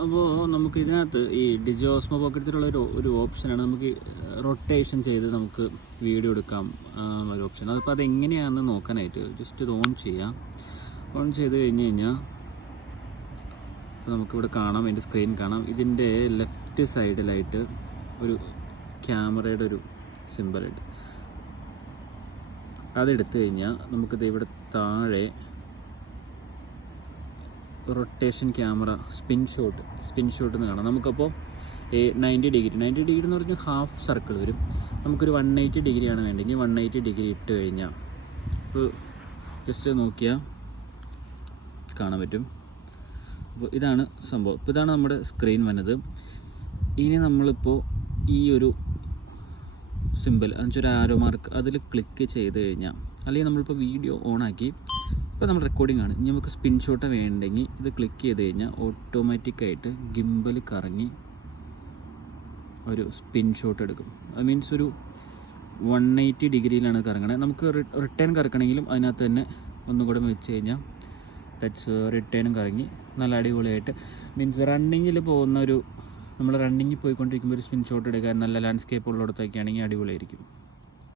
അപ്പോൾ നമുക്ക് ഇതിനകത്ത് ഈ ഡിജോസ്മോ പോക്കറ്റിലുള്ള ഒരു ഒരു ഓപ്ഷനാണ്. നമുക്ക് റൊട്ടേഷൻ ചെയ്ത് നമുക്ക് വീഡിയോ എടുക്കാം ഒരു ഓപ്ഷൻ. അതിപ്പോൾ അത് എങ്ങനെയാണെന്ന് നോക്കാനായിട്ട് ജസ്റ്റ് ഇത് ഓൺ ചെയ്യാം. ഓൺ ചെയ്ത് കഴിഞ്ഞ് കഴിഞ്ഞാൽ നമുക്കിവിടെ കാണാം എന്റെ സ്ക്രീൻ കാണാം. ഇതിന്റെ ലെഫ്റ്റ് സൈഡിലായിട്ട് ഒരു ക്യാമറയുടെ ഒരു സിമ്പിളുണ്ട് അതെടുത്തു കഴിഞ്ഞാൽ നമുക്കിത് ഇവിടെ താഴെ rotation camera spin shot spin shot എന്ന് കാണാം. നമുക്കപ്പോൾ നയന്റി ഡിഗ്രി നയന്റി ഡിഗ്രി എന്ന് പറഞ്ഞാൽ ഹാഫ് സർക്കിൾ വരും. നമുക്കൊരു വൺ എയ്റ്റി ഡിഗ്രിയാണ് വേണ്ടെങ്കിൽ വൺ എയ്റ്റി ഡിഗ്രി ഇട്ട് കഴിഞ്ഞാൽ ഇപ്പോൾ ജസ്റ്റ് നോക്കിയാൽ കാണാൻ പറ്റും. അപ്പോൾ ഇതാണ് സംഭവം. ഇപ്പോൾ ഇതാണ് നമ്മുടെ സ്ക്രീൻ വന്നത്. ഇനി നമ്മളിപ്പോൾ ഈ ഒരു സിമ്പിൾ എന്നുവെച്ചാൽ ആരോ മാർക്ക് അതിൽ ക്ലിക്ക് ചെയ്ത് കഴിഞ്ഞാൽ അല്ലെങ്കിൽ നമ്മളിപ്പോൾ വീഡിയോ ഓണാക്കി ഇപ്പോൾ നമ്മൾ റെക്കോർഡിംഗ് ആണ്. ഇനി നമുക്ക് സ്പിൻ ഷോട്ട് വേണ്ടെങ്കിൽ ഇത് ക്ലിക്ക് ചെയ്ത് കഴിഞ്ഞാൽ ഓട്ടോമാറ്റിക്കായിട്ട് ഗിംബൽ കറങ്ങി ഒരു സ്പിൻ ഷോട്ട് എടുക്കും. അത് മീൻസ് ഒരു വൺ എയ്റ്റി ഡിഗ്രിയിലാണ് കറങ്ങണത് നമുക്ക് റിട്ടേൺ കറക്കണമെങ്കിലും അതിനകത്ത് തന്നെ ഒന്നും കൂടെ വെച്ച് കഴിഞ്ഞാൽ ടച്ച് റിട്ടേണും കറങ്ങി നല്ല അടിപൊളിയായിട്ട്. മീൻസ് റണ്ണിങ്ങിൽ പോകുന്ന ഒരു നമ്മൾ റണ്ണിങ്ങിൽ പോയിക്കൊണ്ടിരിക്കുമ്പോൾ ഒരു സ്പിൻ ഷോട്ട് എടുക്കാൻ നല്ല ലാൻഡ്സ്കേപ്പ് ഉള്ളിടത്തൊക്കെ ആണെങ്കിൽ അടിപൊളിയായിരിക്കും.